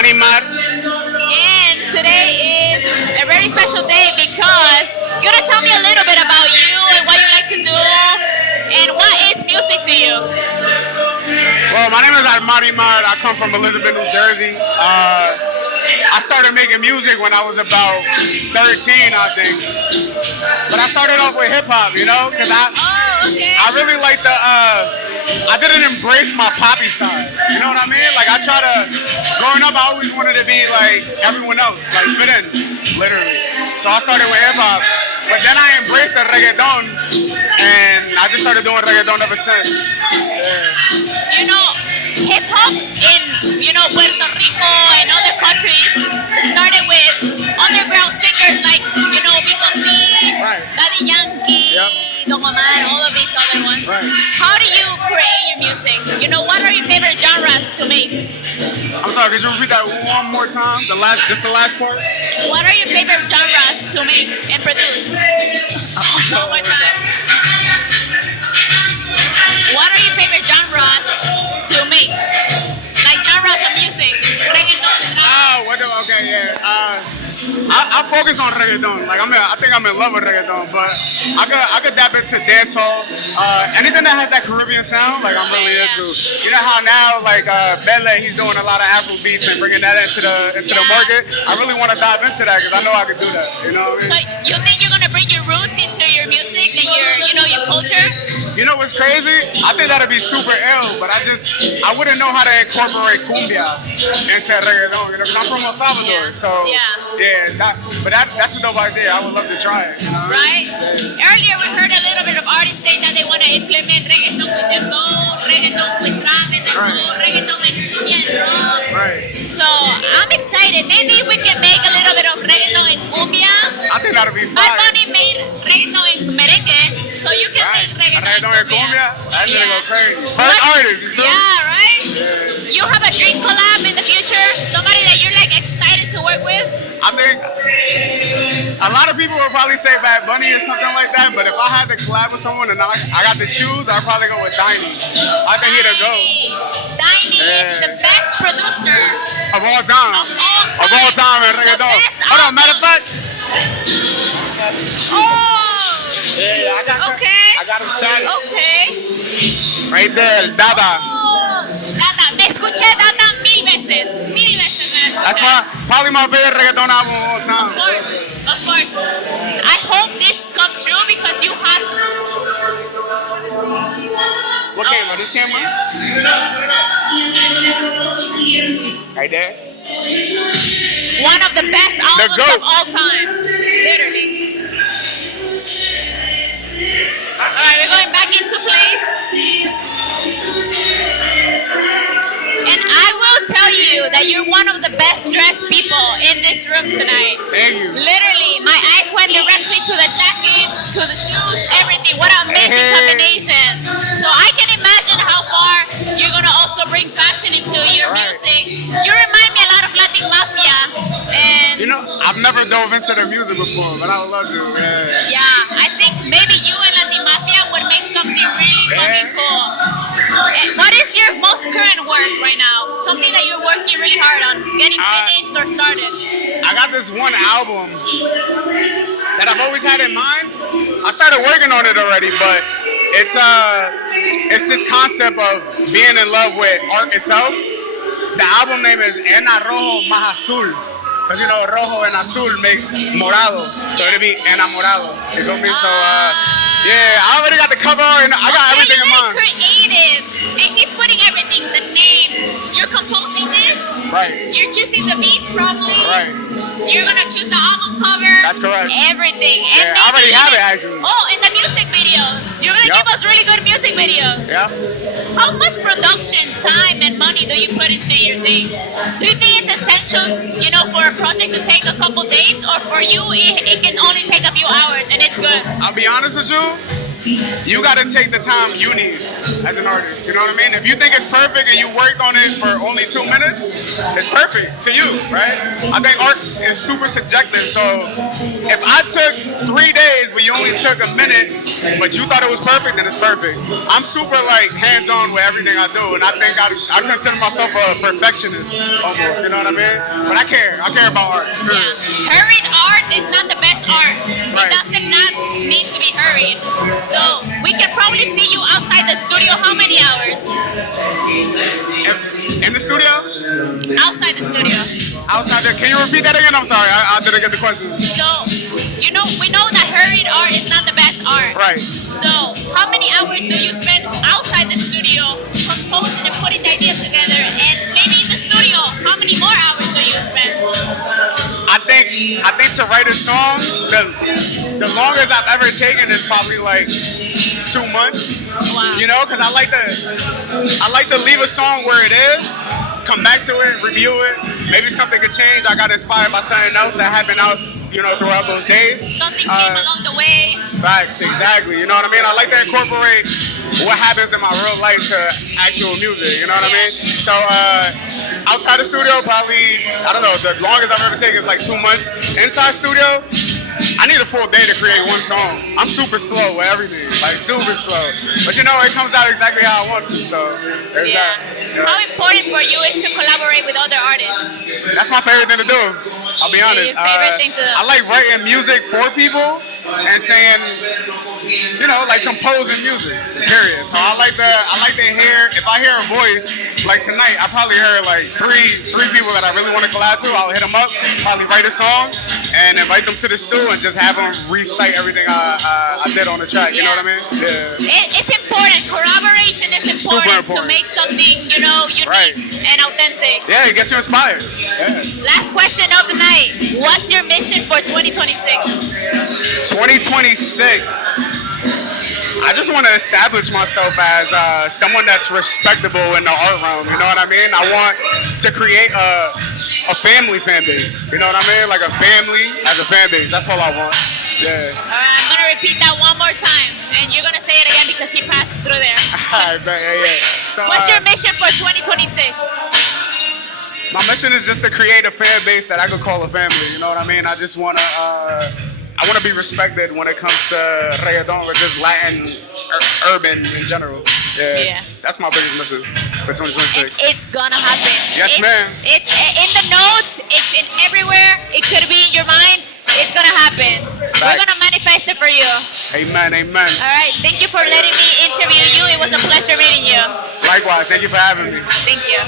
Armanimar. And today is a very special day because you're gonna tell me a little bit about you and what you like to do and what is music to you. Well, my name is Armanimar. I come from Elizabeth, New Jersey. I started making music when I was about 13, I think. But I started off with hip hop, you know, because I really like I didn't embrace my poppy side. You know what I mean? Like growing up, I always wanted to be like everyone else, like fit in, literally. So I started with hip hop, but then I embraced the reggaeton, and I just started doing reggaeton ever since. Yeah. You know, hip hop in Puerto Rico and other countries started with underground singers like Vico C, Right. Daddy Yankee, Yep. Don Omar, all of these other ones. Right. How do you create your music? What are your favorite genres to make? I'm sorry, could you repeat that one more time? The last part? What are your favorite genres to make and produce? One more time. What are your favorite genres to make? Like genres of music, reggaeton. Okay, yeah. I focus on reggaeton. Like I think I'm in love with reggaeton, but I could dab into dancehall. Anything that has that Caribbean sound, like I'm really into. You know how now, like Bele, he's doing a lot of Afro beats and bringing that into the market. I really want to dive into that because I know I can do that. You know what I mean? So you think you're gonna bring your roots into your music and your culture? You know what's crazy? I think that'd be super ill, but I wouldn't know how to incorporate cumbia into reggaeton. You know, 'cause I'm from El Salvador, so that's a dope idea. I would love to try it. You know? Right? Yeah. Earlier we heard a little bit of artists saying that they want to implement reggaeton with dembow, reggaeton with trap and dembow, reggaeton with cumbia and rock. Right. So I'm excited. Maybe we can make a little bit of reggaeton and cumbia. I think that'd be fun. Bad Bunny made reggaeton and merengue, so you can make reggaeton and cumbia. That's gonna go crazy. First artist, you know? Yeah, right? Yeah. You have a dream collab in the future? Somebody that you're like excited to work with? I think a lot of people would probably say Bad Bunny or something like that, but if I had to collab with someone and I got to choose, I'd probably go with Diney. I think he'd go. Diney is the best producer Of all time. Of all time in reggaeton. best Hold on, matter of fact. Oh! Yeah, I got a shot. Okay. Right there, el Dada. Oh, Dada. Me escuché Dada mil veces. Mil veces me escuché. That's probably my favorite reggaeton album of all time. Of course. I hope this comes true because you have... What camera? This camera? Right there. One of the best albums GOAT. of all time. Literally. Alright, we're going back into place. And I will tell you that you're one of the best dressed people in this room tonight. Thank you. Literally, my eyes went directly to the jackets, to the shoes, everything. What an amazing combination. So I can imagine how far you're gonna also bring fashion into your music. You remind me a lot of Latin Mafia. And You know, I've never dove into their music before, but I would love to. yeah, I think maybe you and Latin Mafia would make something really fucking cool. And what is your most current work right now? Something that you're working really hard on, getting finished or started? I got this one album that I've always had in mind. I started working on it already, but it's this concept of being in love with art itself. The album name is Ena Rojo Más Azul. Because you know, rojo and azul makes morado. So it'll be enamorado. You feel me? So, yeah, I already got the cover and I got everything in mind. Creative. And he's putting everything, the name. You're composing this. Right. You're choosing the beats probably. Right. You're going to choose the album cover. That's correct. Everything. And Yeah, I already have it actually. Oh, and the music videos. You're going to give us really good music videos. Yeah. How much production time and money do you put into your things? Do you think it's essential, for a project to take a couple days, or for you it can only take a few hours and it's good? I'll be honest with you, you gotta take the time you need as an artist. You know what I mean? If you think it's perfect and you worked on it for only 2 minutes, it's perfect to you, right? I think art is super subjective. So if I took 3 days but you only took a minute, but you thought it was perfect, then it's perfect. I'm super like hands-on with everything I do, and I think I consider myself a perfectionist almost. You know what I mean? But I care about art. Yeah. Hurried art is not the best art. Right. It doesn't not need to be hurried. So we can probably see you outside the studio how many hours? In the studio? Outside the studio. Outside there. Can you repeat that again? I'm sorry, I didn't get the question. So, we know that hurried art is not the best art. Right. So, how many hours do you spend outside the studio composing and putting the ideas together? And maybe in the studio, how many more hours do you spend? I think to write a song, the longest I've ever taken is probably like 2 months. Wow. You know, because I like to leave a song where it is, come back to it, review it. Maybe something could change. I got inspired by something else that happened out, throughout those days. Something came along the way. Facts, exactly. You know what I mean? I like to incorporate what happens in my real life to actual music. You know what I mean? So outside the studio, probably, I don't know, the longest I've ever taken is like 2 months. Inside studio, I need a full day to create one song. I'm super slow with everything, like super slow. But it comes out exactly how I want to. So there's that. Yeah. How important for you is to collaborate with other artists? That's my favorite thing to do. I'll be honest. Your favorite thing to do. I like writing music for people and saying, like composing music. Period. So I like to hear. If I hear a voice, like tonight, I probably heard like three people that I really want to collab to. I'll hit them up, probably write a song, and invite them to the stew and just have them recite everything I did on the track. You know what I mean? Yeah. It's important. Collaboration is important to make something, unique and authentic. Yeah, it gets you inspired. Yeah. Last question of the night. What's your mission for 2026? 2026. I just want to establish myself as someone that's respectable in the art realm. You know what I mean? I want to create a family fan base. You know what I mean? Like a family as a fan base. That's all I want. Yeah. I'm going to repeat that one more time. And you're going to say it again because he passed through there. Yeah. So, what's your mission for 2026? My mission is just to create a fan base that I could call a family. You know what I mean? I just want to... I want to be respected when it comes to reggaeton or just Latin, urban in general. Yeah. That's my biggest mission for 2026. It's gonna happen. Yes, ma'am. It's in the notes. It's in everywhere. It could be in your mind. It's gonna happen. Facts. We're gonna manifest it for you. Amen. All right. Thank you for letting me interview you. It was a pleasure meeting you. Likewise. Thank you for having me. Thank you.